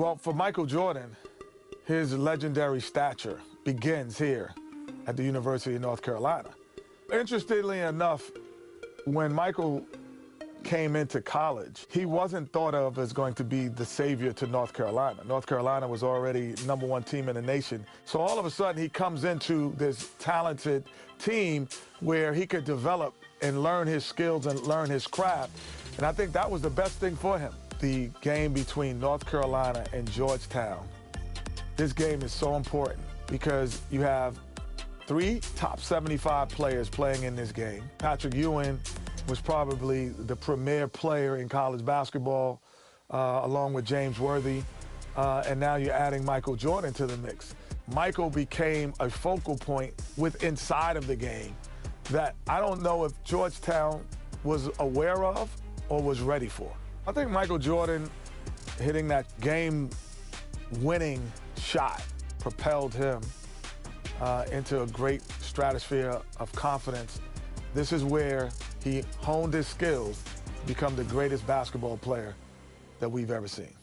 Well, for Michael Jordan, his legendary stature begins here at the University of North Carolina. Interestingly enough, when Michael came into college, he wasn't thought of as going to be the savior to North Carolina. North Carolina was already #1 team in the nation. So all of a sudden he comes into this talented team where he could develop and learn his skills and learn his craft. And I think that was the best thing for him. The game between North Carolina and Georgetown. This game is so important because you have 3 top 75 players playing in this game. Patrick Ewing was probably the premier player in college basketball, along with James Worthy. And now you're adding Michael Jordan to the mix. Michael became a focal point inside of the game that I don't know if Georgetown was aware of or was ready for. I think Michael Jordan hitting that game-winning shot propelled him into a great stratosphere of confidence. This is where he honed his skills to become the greatest basketball player that we've ever seen.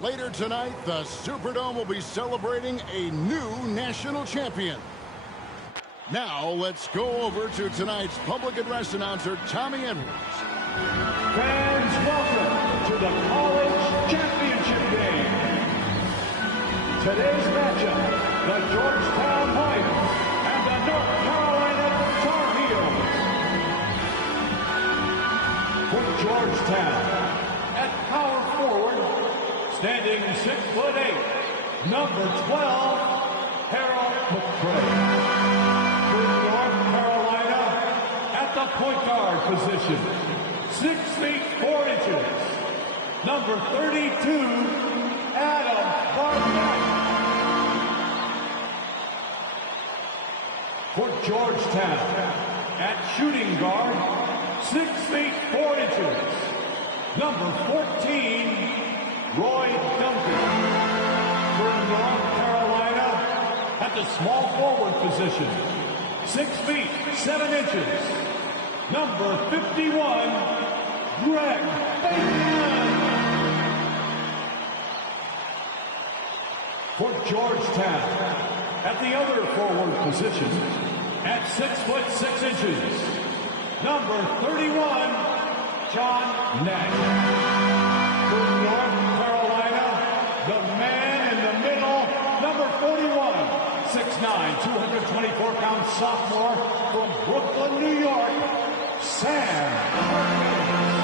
Later tonight, the Superdome will be celebrating a new national champion. Now, let's go over to tonight's public address announcer, Tommy Edwards. Fans, welcome to the College Championship Game. Today's matchup, the Georgetown Hoyas and the North Carolina Tar Heels. For Georgetown, at power forward, standing 6'8", number 12, Harold McCray. North Carolina at the point guard position, 6 feet 4 inches, number 32, Adam Barnett. For Georgetown, at shooting guard, 6 feet 4 inches, number 14, Roy Duncan. For North Carolina, at the small forward position, 6 feet 7 inches, number 51, Greg Bateman. For Georgetown, at the other forward position, at 6'6" number 31, John Nash. For North Carolina, the man in the middle, number 41, 6'9", 224-pound sophomore from Brooklyn, New York, Sam Perkins.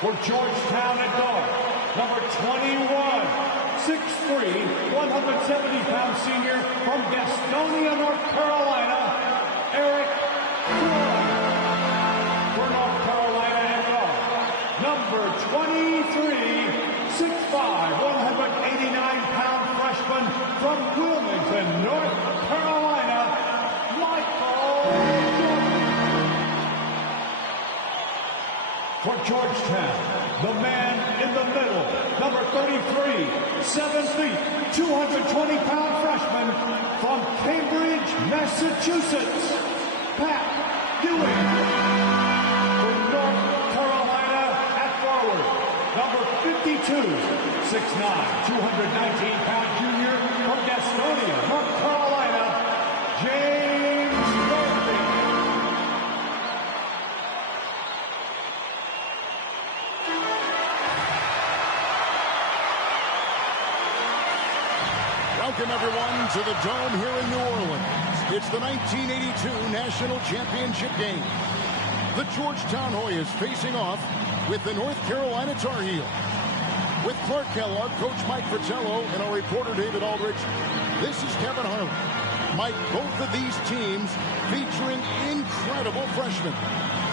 For Georgetown at guard, number 21, 6'3", 170-pound senior from Gastonia, North Carolina, Eric Floyd. For North Carolina at guard, number 23, 6'5", 189-pound freshman from Wilmington, North Carolina, Michael Jordan. For Georgetown, the man in the middle, number 33, 7 feet, 220-pound freshman from Cambridge, Massachusetts, Pat Ewing. For North Carolina at forward, number 52, 6'9", 219-pound junior from Gastonia, North Carolina, James Worthy. Welcome, everyone, to the Dome here in New Orleans. It's the 1982 National Championship game. The Georgetown Hoyas facing off with the North Carolina Tar Heels. With Clark Kellogg, Coach Mike Fratello, and our reporter David Aldrich, this is Kevin Harlan. Mike, both of these teams featuring incredible freshmen.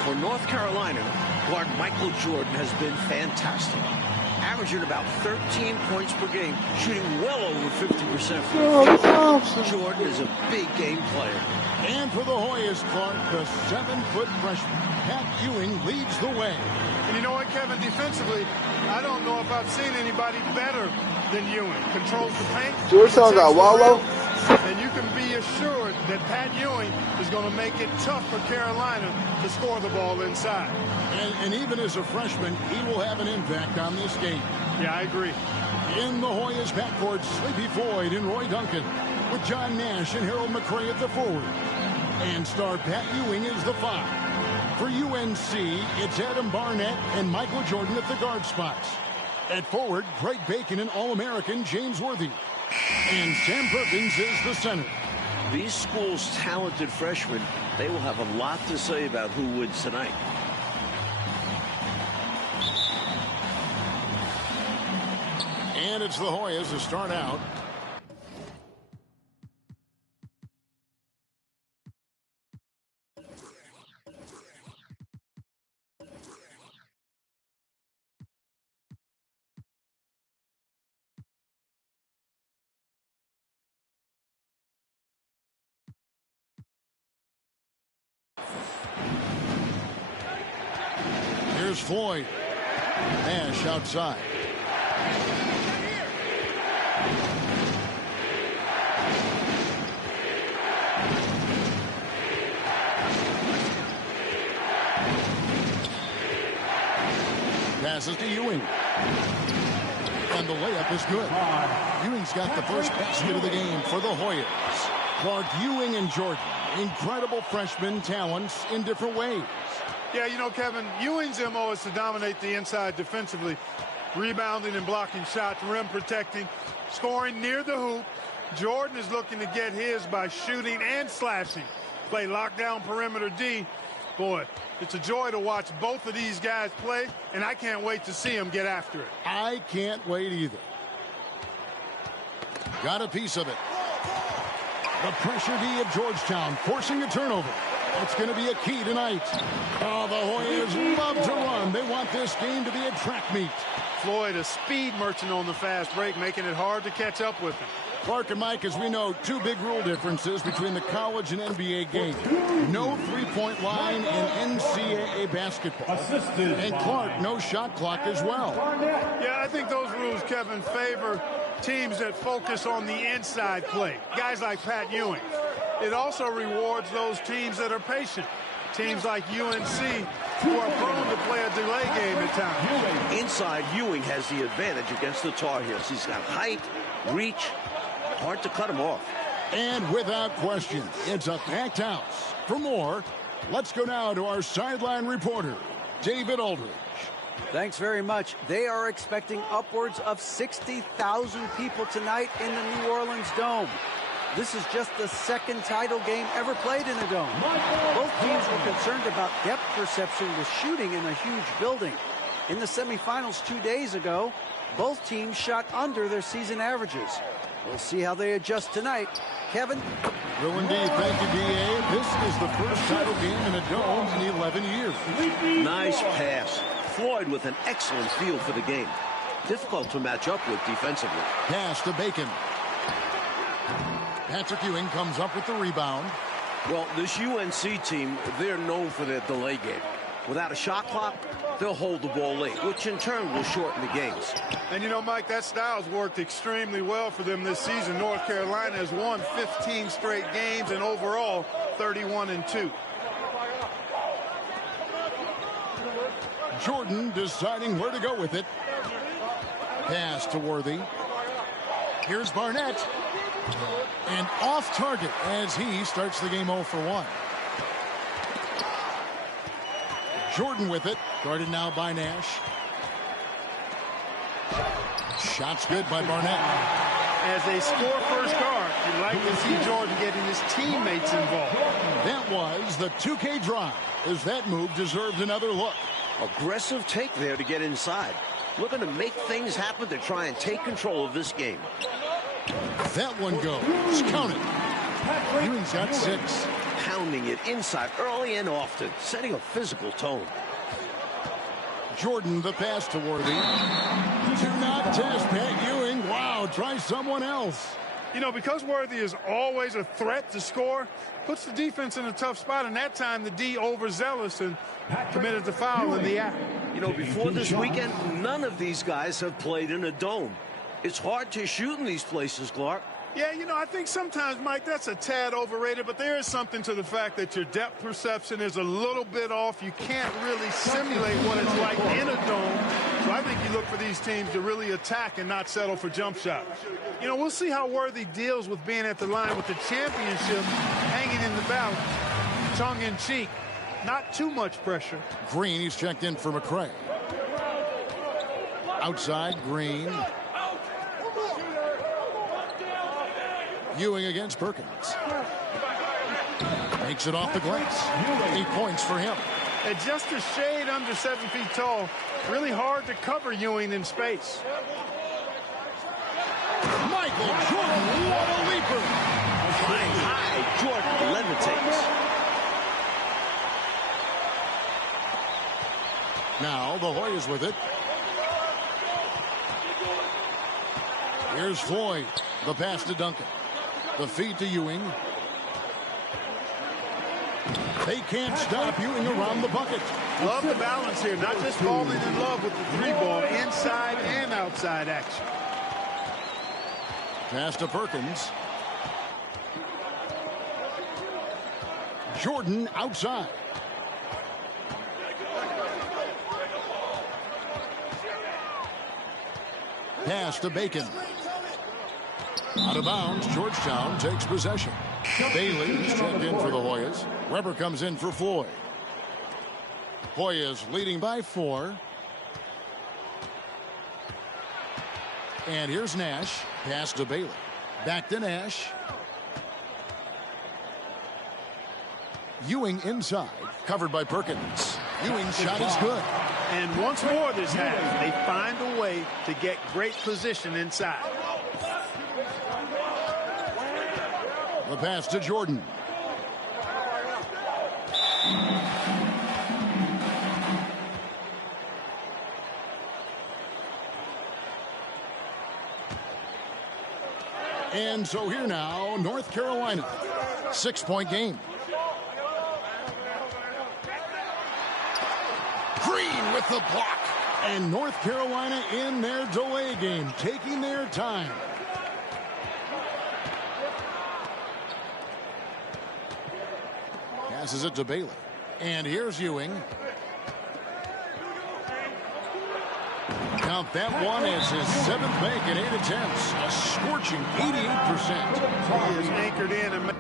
For North Carolina, guard Michael Jordan has been fantastic. Averaging about 13 points per game, shooting well over 50% from the field. Jordan is a big game player. And for the Hoyas, Clark, the 7-foot freshman, Pat Ewing, leads the way. And you know what, Kevin, defensively, I don't know if I've seen anybody better than Ewing. Controls the paint. Georgetown got Wallow. And you can be assured that Pat Ewing is going to make it tough for Carolina to score the ball inside. And even as a freshman, he will have an impact on this game. Yeah, I agree. In the Hoyas backcourt, Sleepy Floyd and Roy Duncan, with John Nash and Harold McRae at the forward. And star Pat Ewing is the 5. For UNC, it's Adam Barnett and Michael Jordan at the guard spots. At forward, Greg Bacon and All-American James Worthy. And Sam Perkins is the center. These schools' talented freshmen, they will have a lot to say about who wins tonight. And it's the Hoyas to start out. Here's Floyd. Nash outside. Passes to Ewing. And the layup is good. Ewing's got the first basket of the game for the Hoyas. Clark, Ewing, and Jordan. Incredible freshman talents in different ways. Yeah, you know, Kevin, Ewing's MO is to dominate the inside defensively, rebounding and blocking shots, rim protecting, scoring near the hoop. Jordan is looking to get his by shooting and slashing. Play lockdown perimeter D. Boy, it's a joy to watch both of these guys play, and I can't wait to see them get after it. I can't wait either. Got a piece of it. The pressure D of Georgetown forcing a turnover. It's going to be a key tonight. Oh, the Hoyas love to run. They want this game to be a track meet. Floyd, a speed merchant on the fast break, making it hard to catch up with him. Clark and Mike, as we know, two big rule differences between the college and NBA game. No three-point line in NCAA basketball. And Clark, no shot clock as well. Yeah, I think those rules, Kevin, favor teams that focus on the inside play. Guys like Pat Ewing. It also rewards those teams that are patient. Teams like UNC who are prone to play a delay game at times. Inside, Ewing has the advantage against the Tar Heels. He's got height, reach, hard to cut him off. And without question, it's a packed house. For more, let's go now to our sideline reporter, David Aldridge. Thanks very much. They are expecting upwards of 60,000 people tonight in the New Orleans Dome. This is just the second title game ever played in a dome. Both teams were concerned about depth perception with shooting in a huge building. In the semifinals 2 days ago, both teams shot under their season averages. We'll see how they adjust tonight. Kevin? Well, indeed. Thank you, D.A. This is the first title game in a dome in 11 years. Nice pass. Floyd with an excellent feel for the game. Difficult to match up with defensively. Pass to Bacon. Patrick Ewing comes up with the rebound. Well, this UNC team, they're known for their delay game. Without a shot clock, they'll hold the ball late, which in turn will shorten the games. And you know, Mike, that style's worked extremely well for them this season. North Carolina has won 15 straight games and overall 31-2. Jordan deciding where to go with it. Pass to Worthy. Here's Barnett. And off target as he starts the game 0 for 1. Jordan with it. Guarded now by Nash. Shots good by Barnett. As a score-first guard, you'd like to see Jordan getting his teammates involved. That was the 2K drive, as that move deserved another look. Aggressive take there to get inside. Looking to make things happen to try and take control of this game. That one goes. Count it. Ewing's got 6. Pounding it inside early and often, setting a physical tone. Jordan, the pass to Worthy. Do not test Pat Ewing. Wow, try someone else. You know, because Worthy is always a threat to score, puts the defense in a tough spot, and that time the D overzealous and committed the foul in the act. You know, before this weekend, none of these guys have played in a dome. It's hard to shoot in these places, Clark. Yeah, you know, I think sometimes, Mike, that's a tad overrated, but there is something to the fact that your depth perception is a little bit off. You can't really simulate what it's like in a dome. So I think you look for these teams to really attack and not settle for jump shots. You know, we'll see how Worthy deals with being at the line with the championship hanging in the balance. Tongue-in-cheek, not too much pressure. Green, he's checked in for McCray. Outside, Green. Ewing against Perkins. Makes it off the glass. 8 points for him. At just a shade under 7 feet tall, really hard to cover Ewing in space. Michael Jordan, what a leaper! Flying high, Jordan levitates. Now the Hoyas with it. Here's Floyd. The pass to Duncan. The feed to Ewing. They can't stop Ewing around the bucket. Love the balance here, not just falling in love with the 3-ball, inside and outside action. Pass to Perkins. Jordan outside. Pass to Bacon. Out of bounds, Georgetown takes possession. Bailey is checked in for the Hoyas. Weber comes in for Floyd. Hoyas leading by 4. And here's Nash. Pass to Bailey. Back to Nash. Ewing inside. Covered by Perkins. Ewing's shot is good. And once more this half, they find a way to get great position inside. The pass to Jordan. And so here now, North Carolina. 6-point game. Green with the block. And North Carolina in their delay game, taking their time. Passes it to Bailey. And here's Ewing. Count that one as his 7th make in 8 attempts. A scorching 88%. He is anchored in and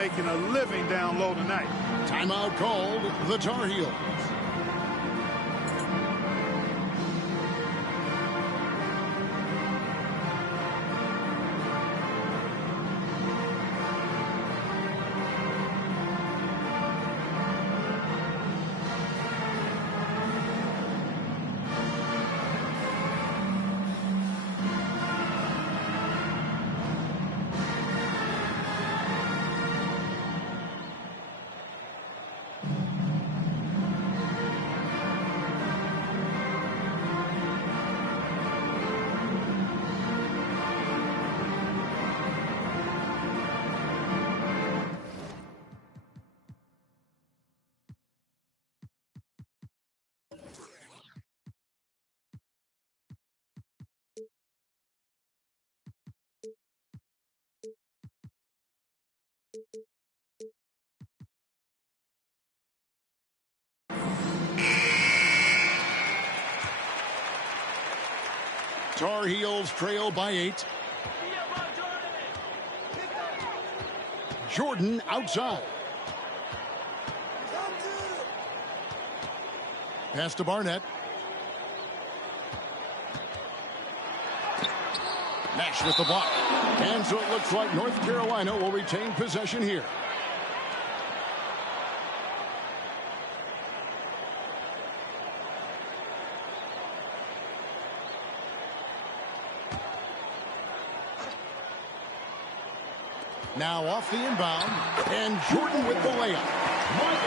making a living down low tonight. Timeout called, the Tar Heels. Tar Heels trail by 8. Jordan outside. Pass to Barnett. Nash with the block. And so it looks like North Carolina will retain possession here. Now off the inbound, and Jordan with the layup.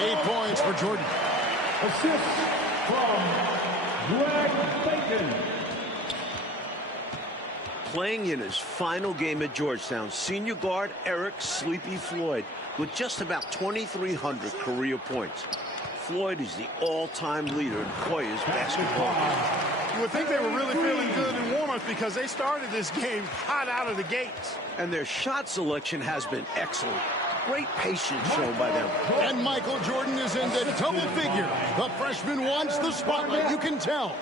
8 points for Jordan. Assist from Greg Bacon. Playing in his final game at Georgetown, senior guard Eric Sleepy Floyd with just about 2,300 career points. Floyd is the all-time leader in Hoyas basketball. You would think they were really feeling good in warm-up North because they started this game hot out of the gates. And their shot selection has been excellent. Great patience shown by them. And Michael Jordan is into double figures. The freshman wants the spotlight, you can tell.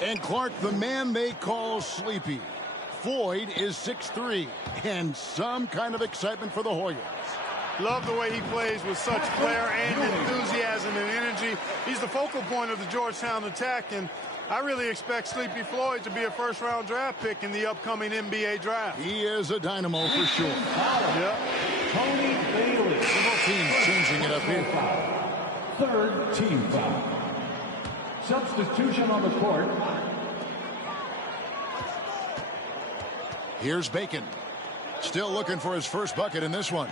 And Clark, the man they call Sleepy. Floyd is 6'3", and some kind of excitement for the Hoyas. Love the way he plays with such flair and enthusiasm and energy. He's the focal point of the Georgetown attack, and I really expect Sleepy Floyd to be a first-round draft pick in the upcoming NBA draft. He is a dynamo for sure. Yep. Tony Bailey. Both teams changing it up here. Third team foul. Substitution on the court. Here's Bacon. Still looking for his first bucket in this one.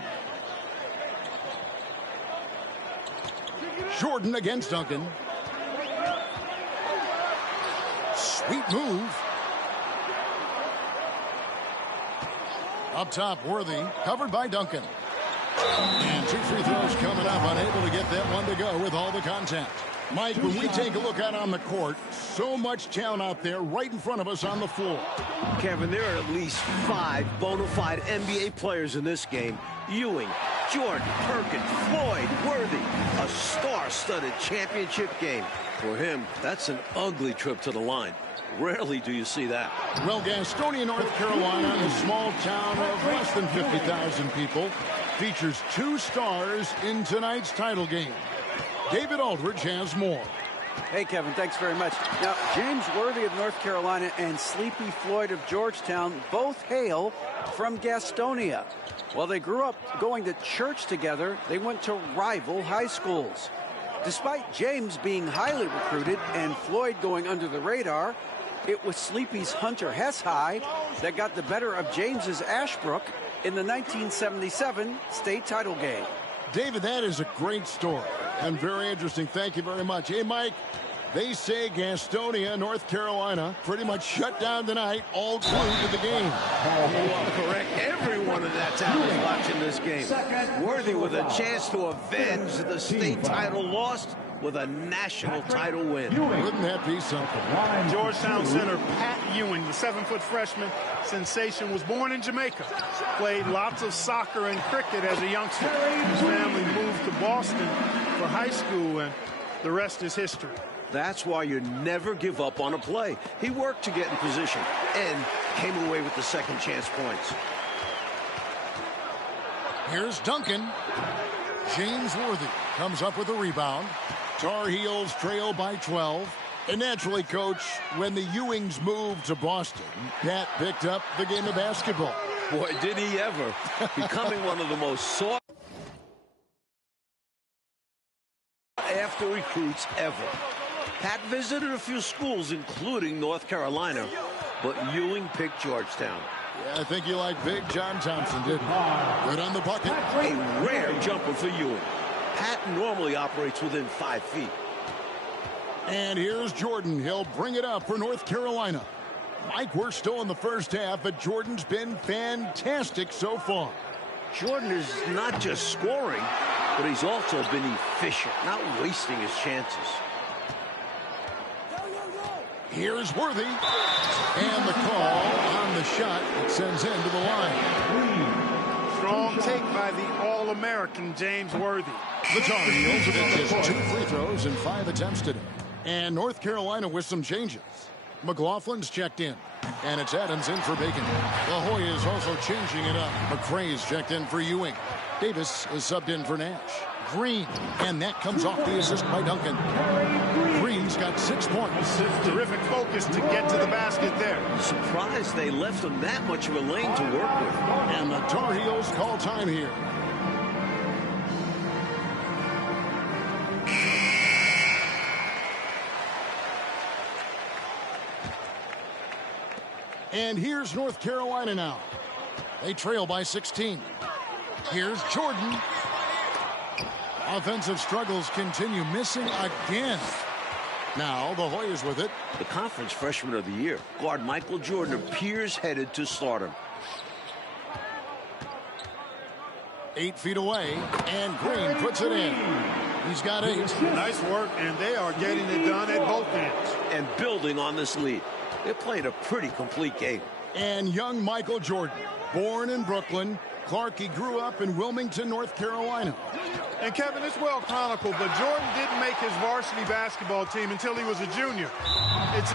Jordan against Duncan. Sweet move. Up top, Worthy, covered by Duncan. And 2 free throws coming up, unable to get that one to go with all the contact. Mike, when we take a look out on the court, so much talent out there right in front of us on the floor. Kevin, there are at least 5 bona fide NBA players in this game. Ewing, Jordan, Perkins, Floyd, Worthy. A star-studded championship game. For him, that's an ugly trip to the line. Rarely do you see that. Well, Gastonia, North Carolina, a small town of less than 50,000 people, features 2 stars in tonight's title game. David Aldridge has more. Hey, Kevin, thanks very much. Now, James Worthy of North Carolina and Sleepy Floyd of Georgetown both hail from Gastonia. While they grew up going to church together, they went to rival high schools. Despite James being highly recruited and Floyd going under the radar, it was Sleepy's Hunter Hess High that got the better of James's Ashbrook in the 1977 state title game. David, that is a great story and very interesting. Thank you very much. Hey, Mike, they say Gastonia, North Carolina, pretty much shut down tonight, all glued to the game. You are correct. Everyone in that town is watching this game. Worthy with a chance to avenge the state title lost with a national title win. Wouldn't that be something? Georgetown center Pat Ewing, the 7-foot freshman sensation, was born in Jamaica. Played lots of soccer and cricket as a youngster. His family moved to Boston for high school, and the rest is history. That's why you never give up on a play. He worked to get in position and came away with the second chance points. Here's Duncan. James Worthy comes up with a rebound. Tar Heels trail by 12. And naturally, Coach, when the Ewings moved to Boston, Pat picked up the game of basketball. Boy, did he ever. Becoming one of the most sought after recruits ever. Pat visited a few schools, including North Carolina, but Ewing picked Georgetown. Yeah, I think you like Big John Thompson, didn't you? Good on the bucket. A rare jumper for Ewing. Pat normally operates within 5 feet. And here's Jordan. He'll bring it up for North Carolina. Mike, we're still in the first half, but Jordan's been fantastic so far. Jordan is not just scoring, but he's also been efficient, not wasting his chances. Here's Worthy. And the call on the shot that sends him to the line. Strong take by the All-American James Worthy. The Tar Heels have hit just 2 free throws in 5 attempts today. And North Carolina with some changes. McLaughlin's checked in. And it's Adams in for Bacon. The Hoyas also changing it up. McCrae's checked in for Ewing. Davis is subbed in for Nash. Green. And that comes off the assist by Duncan. Green's got 6 points. Terrific focus to get to the basket there. Surprised they left him that much of a lane to work with. And the Tar Heels call time here. And here's North Carolina now. They trail by 16. Here's Jordan. Offensive struggles continue, missing again. Now the Hoyas with it. The conference freshman of the year, guard Michael Jordan, appears headed to stardom. 8 feet away, and Green puts it in. He's got 8. Nice work, and they are getting it done at both ends. And building on this lead. They played a pretty complete game. And young Michael Jordan, born in Brooklyn. Clark, he grew up in Wilmington, North Carolina. And Kevin, it's well chronicled, but Jordan didn't make his varsity basketball team until he was a junior. It's